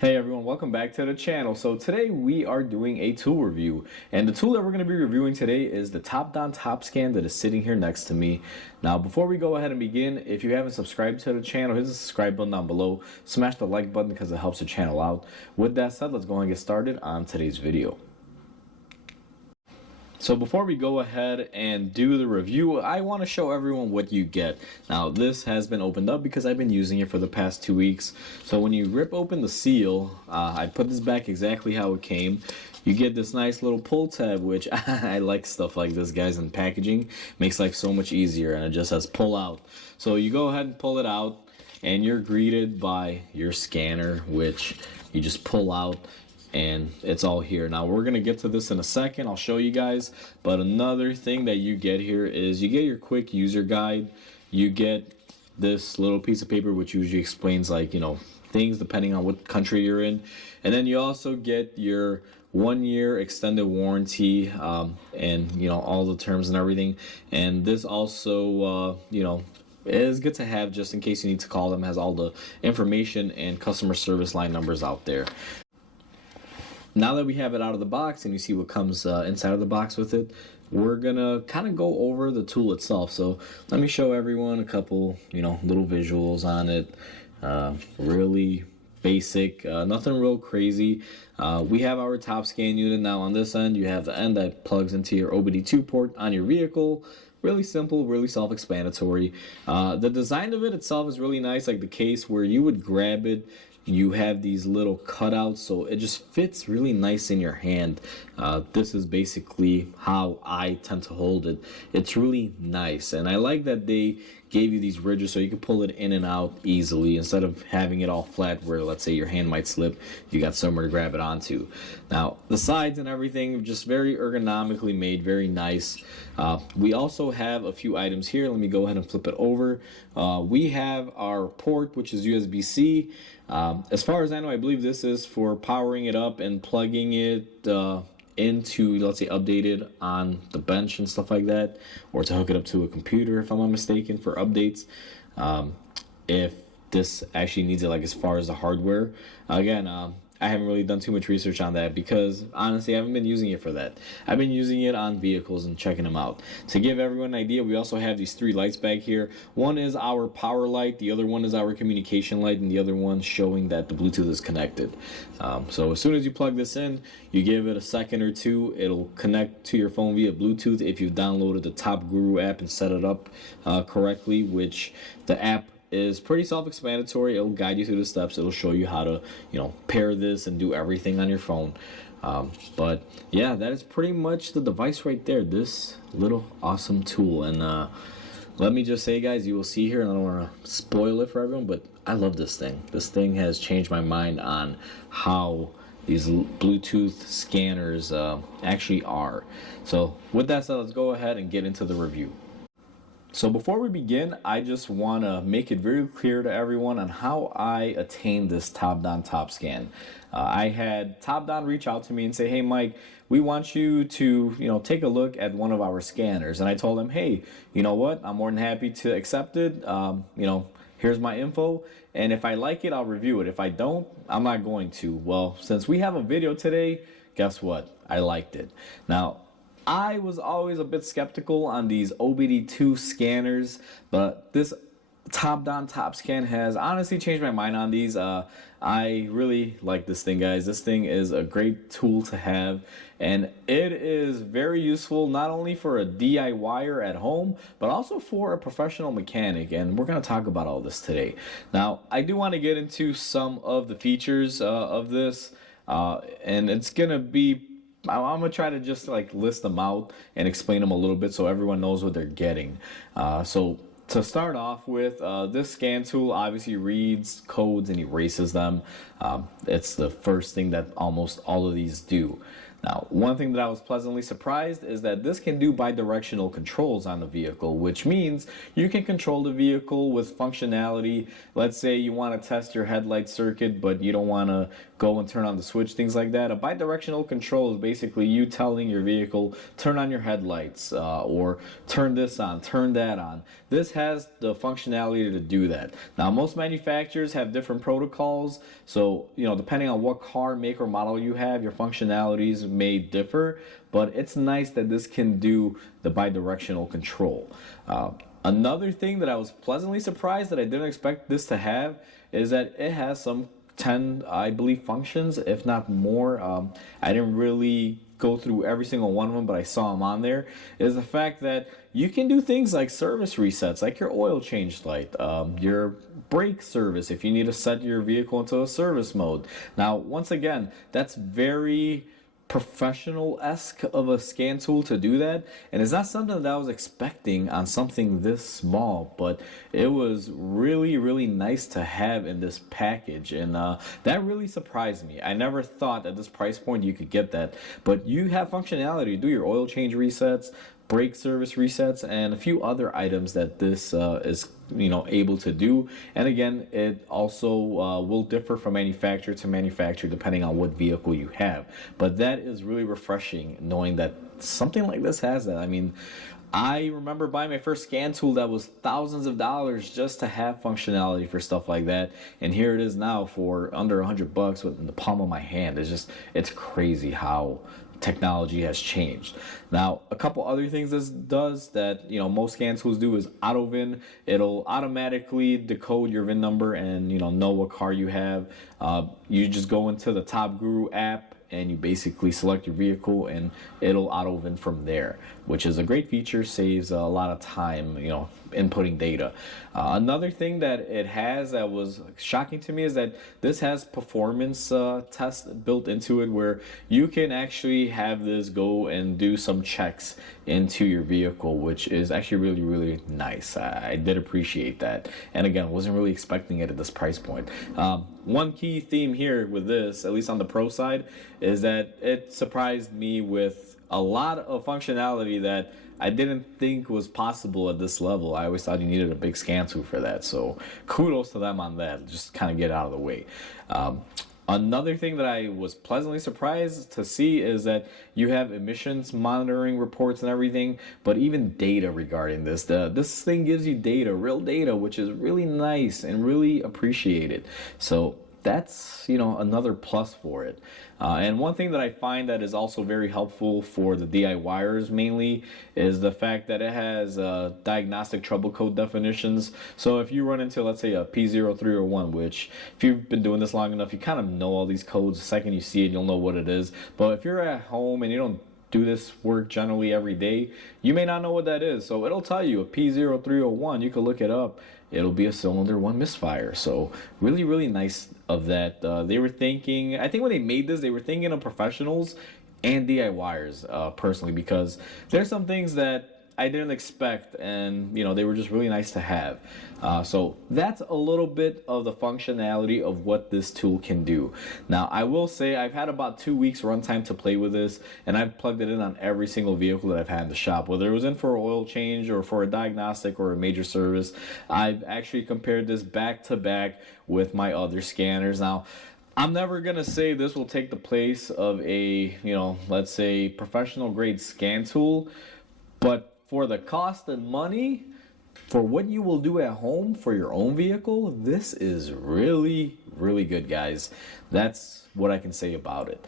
Hey everyone, welcome back to the channel. So today we are doing a tool review, and the tool that we're going to be reviewing today is the Topdon Top Scan that is sitting here next to me. Now before we go ahead and begin, if you haven't subscribed to the channel, hit the subscribe button down below, smash the like button because it helps the channel out. With that said, let's go and get started on today's video. So before we go ahead and do the review, I want to show everyone what you get. Now this has been opened up because I've been using it for the past 2 weeks. So when you rip open the seal, I put this back exactly how it came. You get this nice little pull tab, which I like stuff like this, guys, and packaging makes life so much easier, and it just says pull out. So you go ahead and pull it out, and you're greeted by your scanner, which you just pull out, and it's all here. Now we're gonna get to this in a second. I'll show you guys, but another thing that you get here is you get your quick user guide. You get this little piece of paper which usually explains, like, things depending on what country you're in, and then you also get your 1-year extended warranty, and all the terms and everything. And this also it is good to have just in case you need to call them. It has all the information and customer service line numbers out there. Now that we have it out of the box and you see what comes inside of the box with it, we're gonna kind of go over the tool itself. So let me show everyone a couple, little visuals on it. Really basic, nothing real crazy. We have our top scan unit. Now on this end, you have the end that plugs into your OBD2 port on your vehicle. Really simple, really self-explanatory. The design of it itself is really nice, like the case where you would grab it. You have these little cutouts, so it just fits really nice in your hand. This is basically how I tend to hold it. It's really nice, and I like that they gave you these ridges so you can pull it in and out easily instead of having it all flat where, let's say, your hand might slip. You got somewhere to grab it onto. Now the sides and everything just very ergonomically made, very nice. We also have a few items here. Let me go ahead and flip it over. We have our port, which is USB-C. As far as I know, I believe this is for powering it up and plugging it into, let's say, updated on the bench and stuff like that, or to hook it up to a computer, if I'm not mistaken, for updates. If this actually needs it, like, as far as the hardware, again, I haven't really done too much research on that because honestly I haven't been using it for that. I've been using it on vehicles and checking them out. To give everyone an idea, we also have these 3 lights back here. One is our power light, the other one is our communication light, and the other one showing that the Bluetooth is connected. So as soon as you plug this in, you give it a second or two, it'll connect to your phone via Bluetooth if you've downloaded the Top Guru app and set it up correctly, which the app is pretty self-explanatory. It'll guide you through the steps. It'll show you how to, pair this and do everything on your phone. But yeah, that is pretty much the device right there. This little awesome tool. And let me just say, guys, you will see here, and I don't want to spoil it for everyone, but I love this thing. This thing has changed my mind on how these Bluetooth scanners actually are. So with that said, let's go ahead and get into the review. So before we begin, I just want to make it very clear to everyone on how I attained this Topdon Top Scan. I had Topdon reach out to me and say, hey Mike, we want you to take a look at one of our scanners. And I told them, hey, you know what, I'm more than happy to accept it. Here's my info, and if I like it, I'll review it. If I don't, I'm not going to. Well, since we have a video today, guess what? I liked it. Now, I was always a bit skeptical on these OBD2 scanners, but this Topdon Top Scan has honestly changed my mind on these. I really like this thing, guys. This thing is a great tool to have, and it is very useful not only for a DIYer at home, but also for a professional mechanic, and we're going to talk about all this today. Now, I do want to get into some of the features of this, and it's going to be, I'm going to try to just list them out and explain them a little bit so everyone knows what they're getting. So to start off with, this scan tool obviously reads codes and erases them. It's the first thing that almost all of these do. Now, one thing that I was pleasantly surprised is that this can do bidirectional controls on the vehicle, which means you can control the vehicle with functionality. Let's say you want to test your headlight circuit, but you don't want to go and turn on the switch, things like that. A bidirectional control is basically you telling your vehicle, turn on your headlights, or turn this on, turn that on. This has the functionality to do that. Now, most manufacturers have different protocols, so depending on what car, make, or model you have, your functionalities may differ, but it's nice that this can do the bidirectional control. Another thing that I was pleasantly surprised that I didn't expect this to have is that it has some 10, I believe, functions, if not more. I didn't really go through every single one of them, but I saw them on there. Is the fact that you can do things like service resets, like your oil change light, your brake service, if you need to set your vehicle into a service mode. Now, once again, that's very professional-esque of a scan tool to do that, and it's not something that I was expecting on something this small, but it was really nice to have in this package, and that really surprised me. I never thought at this price point you could get that, but you have functionality to do your oil change resets, brake service resets, and a few other items that this is able to do. And again, it also will differ from manufacturer to manufacturer depending on what vehicle you have, but that is really refreshing knowing that something like this has that. I mean, I remember buying my first scan tool that was thousands of dollars just to have functionality for stuff like that, and here it is now for under $100 within the palm of my hand. It's crazy how technology has changed. Now, a couple other things this does that most scan tools do is auto VIN. It'll automatically decode your VIN number and know what car you have. You just go into the Top Guru app and you basically select your vehicle and it'll auto VIN from there, which is a great feature, saves a lot of time inputting data. Another thing that it has that was shocking to me is that this has performance tests built into it where you can actually have this go and do some checks into your vehicle, which is actually really nice. I did appreciate that, and again, wasn't really expecting it at this price point. One key theme here with this, at least on the pro side, is that it surprised me with a lot of functionality that I didn't think was possible at this level. I always thought you needed a big scan tool for that, so kudos to them on that. Just kind of get out of the way. Another thing that I was pleasantly surprised to see is that you have emissions monitoring reports and everything, but even data regarding this. This thing gives you data, real data, which is really nice and really appreciated. So that's another plus for it. And one thing that I find that is also very helpful for the DIYers mainly is the fact that it has diagnostic trouble code definitions. So if you run into, let's say, a P0301, which if you've been doing this long enough, you kind of know all these codes. The second you see it, you'll know what it is. But if you're at home and you don't do this work generally every day, you may not know what that is. So it'll tell you a P0301. You can look it up. It'll be a cylinder 1 misfire. So really nice of that. They were thinking, I think when they made this, they were thinking of professionals and DIYers personally, because there's some things that I didn't expect, and they were just really nice to have. So that's a little bit of the functionality of what this tool can do. Now, I will say I've had about 2 weeks runtime to play with this, and I've plugged it in on every single vehicle that I've had in the shop, whether it was in for an oil change or for a diagnostic or a major service. I've actually compared this back to back with my other scanners. Now, I'm never going to say this will take the place of a, let's say, professional grade scan tool, but for the cost and money, for what you will do at home for your own vehicle, this is really good, guys. That's what I can say about it.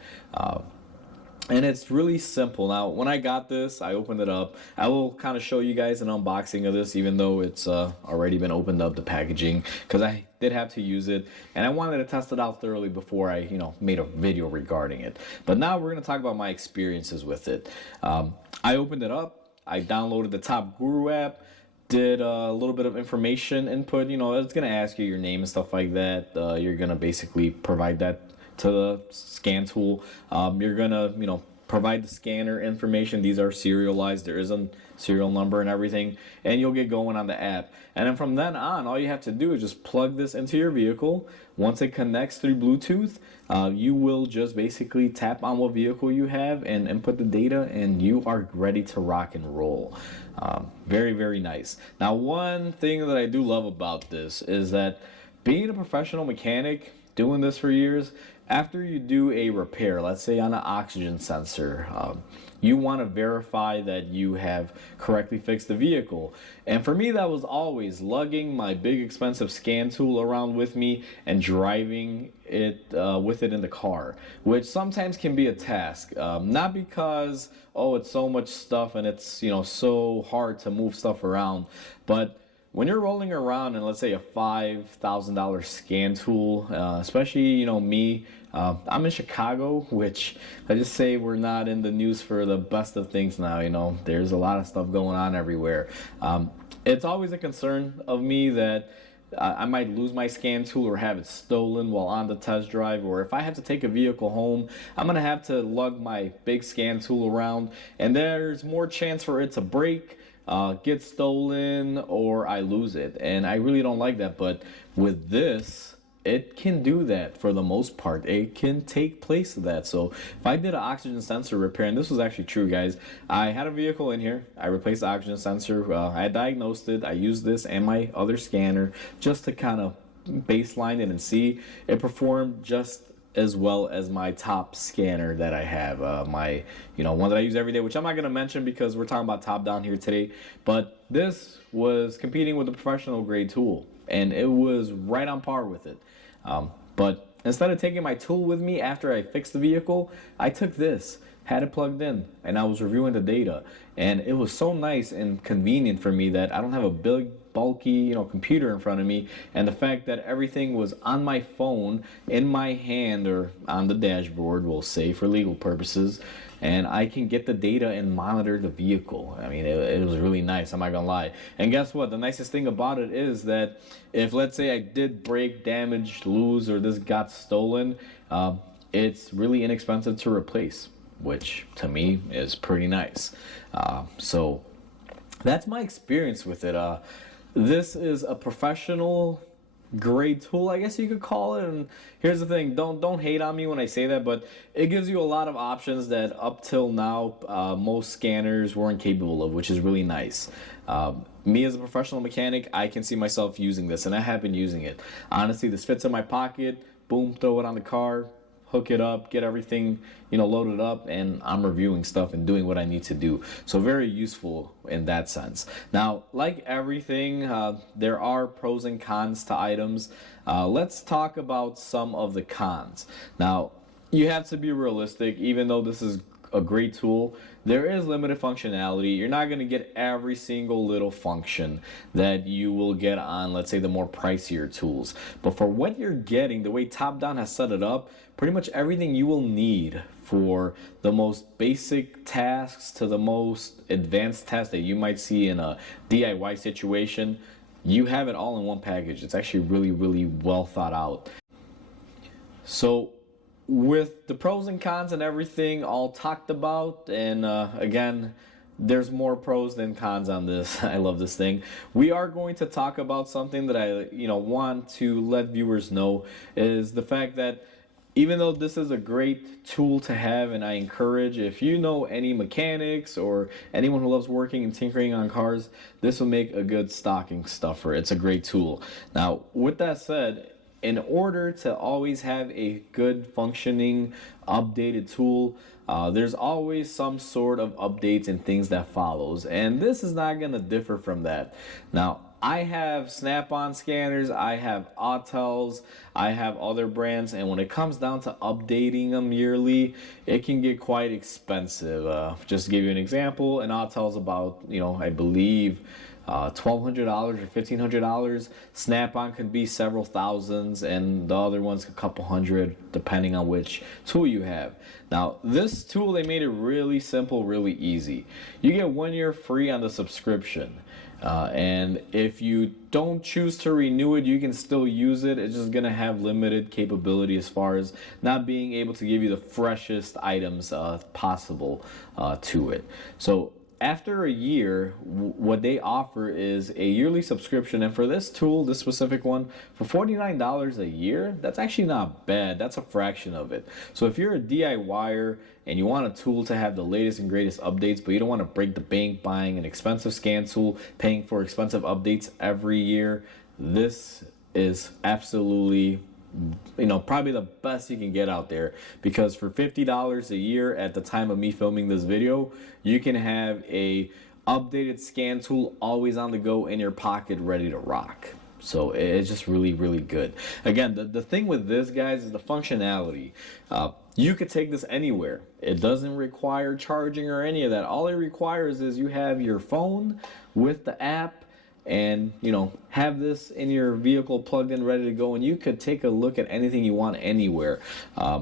And it's really simple. Now, when I got this, I opened it up. I will kind of show you guys an unboxing of this, even though it's already been opened up, the packaging, because I did have to use it, and I wanted to test it out thoroughly before I, made a video regarding it. But now we're going to talk about my experiences with it. I opened it up. I downloaded the Top Guru app, did a little bit of information input. It's going to ask you your name and stuff like that. You're going to basically provide that to the scan tool. You're going to, provide the scanner information. These are serialized. There is a serial number and everything, and you'll get going on the app. And then from then on, all you have to do is just plug this into your vehicle. Once it connects through Bluetooth, you will just basically tap on what vehicle you have and input the data, and you are ready to rock and roll. Very, very nice. Now, one thing that I do love about this is that being a professional mechanic, doing this for years, after you do a repair, let's say on an oxygen sensor, you want to verify that you have correctly fixed the vehicle. And for me, that was always lugging my big expensive scan tool around with me and driving it with it in the car, which sometimes can be a task. Not because, oh, it's so much stuff and it's, so hard to move stuff around, but when you're rolling around in, let's say, a $5,000 scan tool, especially, me, I'm in Chicago, which I just say we're not in the news for the best of things now. There's a lot of stuff going on everywhere. It's always a concern of me that I might lose my scan tool or have it stolen while on the test drive, or if I have to take a vehicle home, I'm going to have to lug my big scan tool around, and there's more chance for it to break, get stolen, or I lose it. And I really don't like that, but with this, it can do that for the most part. It can take place of that. So if I did an oxygen sensor repair, and this was actually true, guys, I had a vehicle in here, I replaced the oxygen sensor, I diagnosed it, I used this and my other scanner just to kind of baseline it and see. It performed just as well as my top scanner that I have, my one that I use every day, which I'm not going to mention because we're talking about Topdon here today. But this was competing with a professional grade tool, and it was right on par with it. But instead of taking my tool with me after I fixed the vehicle, I took this, had it plugged in, and I was reviewing the data. And it was so nice and convenient for me that I don't have a big, bulky, computer in front of me. And the fact that everything was on my phone, in my hand, or on the dashboard, we'll say for legal purposes, and I can get the data and monitor the vehicle. I mean, it was really nice, I'm not gonna lie. And guess what? The nicest thing about it is that if, let's say, I did break, damage, lose, or this got stolen, it's really inexpensive to replace, which to me is pretty nice. So that's my experience with it. This is a professional grade tool, I guess you could call it. And here's the thing, don't hate on me when I say that, but it gives you a lot of options that up till now most scanners weren't capable of, which is really nice. Me as a professional mechanic, I can see myself using this, and I have been using it. Honestly, this fits in my pocket, boom, throw it on the car, hook it up, get everything loaded up, and I'm reviewing stuff and doing what I need to do. So very useful in that sense. Now, like everything, there are pros and cons to items. Let's talk about some of the cons. Now, you have to be realistic. Even though this is a great tool, there is limited functionality. You're not going to get every single little function that you will get on, let's say, the more pricier tools. But for what you're getting, the way Topdon has set it up, pretty much everything you will need for the most basic tasks to the most advanced tasks that you might see in a DIY situation, you have it all in one package. It's actually really, really well thought out. So with the pros and cons and everything all talked about, and again, there's more pros than cons on this. I love this thing. We are going to talk about something that I want to let viewers know, is the fact that even though this is a great tool to have, and I encourage, if you know any mechanics or anyone who loves working and tinkering on cars, this will make a good stocking stuffer. It's a great tool. Now, with that said, in order to always have a good functioning updated tool, there's always some sort of updates and things that follows, and this is not going to differ from that. Now, I have Snap-on scanners, I have Autels, I have other brands, and when it comes down to updating them yearly, it can get quite expensive. Just to give you an example, an Autel is about, I believe, $1,200 or $1,500. Snap-on could be several thousands, and the other one's a couple hundred, depending on which tool you have. Now, this tool, they made it really simple, really easy. You get 1 year free on the subscription. And if you don't choose to renew it, you can still use it. It's just gonna have limited capability as far as not being able to give you the freshest items possible to it. So after a year, what they offer is a yearly subscription, and for this tool, this specific one, for $49 a year, that's actually not bad. That's a fraction of it. So if you're a DIYer and you want a tool to have the latest and greatest updates, but you don't want to break the bank buying an expensive scan tool, paying for expensive updates every year, this is absolutely, probably the best you can get out there, because for $50 a year at the time of me filming this video, you can have a updated scan tool always on the go in your pocket, ready to rock. So it's just really, really good. Again, the thing with this, guys, is the functionality. You could take this anywhere. It doesn't require charging or any of that. All it requires is you have your phone with the app, and have this in your vehicle plugged in, ready to go, and you could take a look at anything you want anywhere.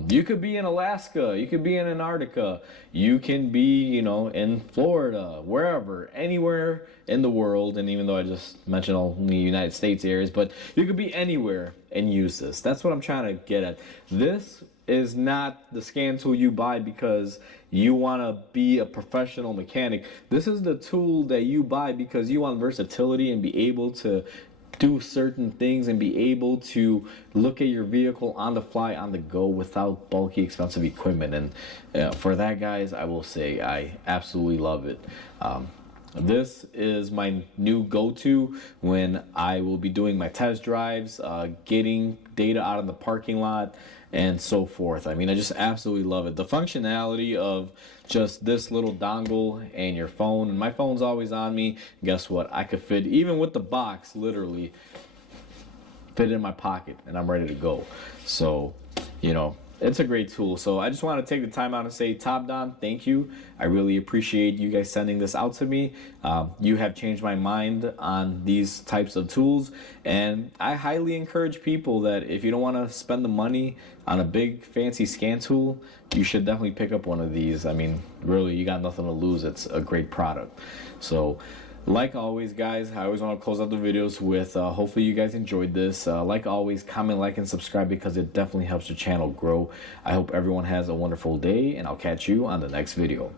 You could be in Alaska, you could be in Antarctica, you can be in Florida, wherever, anywhere in the world. And even though I just mentioned only United States areas, but you could be anywhere and use this. That's what I'm trying to get at. This is not the scan tool you buy because you want to be a professional mechanic. This is the tool that you buy because you want versatility and be able to do certain things and be able to look at your vehicle on the fly, on the go, without bulky, expensive equipment. And for that, guys, I will say I absolutely love it. This is my new go-to when I will be doing my test drives, getting data out of the parking lot, and so forth. I mean, I just absolutely love it. The functionality of just this little dongle and your phone, and my phone's always on me. Guess what? I could fit, even with the box, literally fit in my pocket, and I'm ready to go. So, it's a great tool. So I just want to take the time out and say, Topdon, thank you. I really appreciate you guys sending this out to me. You have changed my mind on these types of tools, and I highly encourage people that if you don't want to spend the money on a big fancy scan tool, you should definitely pick up one of these. I mean, really, you got nothing to lose. It's a great product. So like always, guys, I always want to close out the videos with hopefully you guys enjoyed this. Like always, comment, like, and subscribe, because it definitely helps the channel grow. I hope everyone has a wonderful day, and I'll catch you on the next video.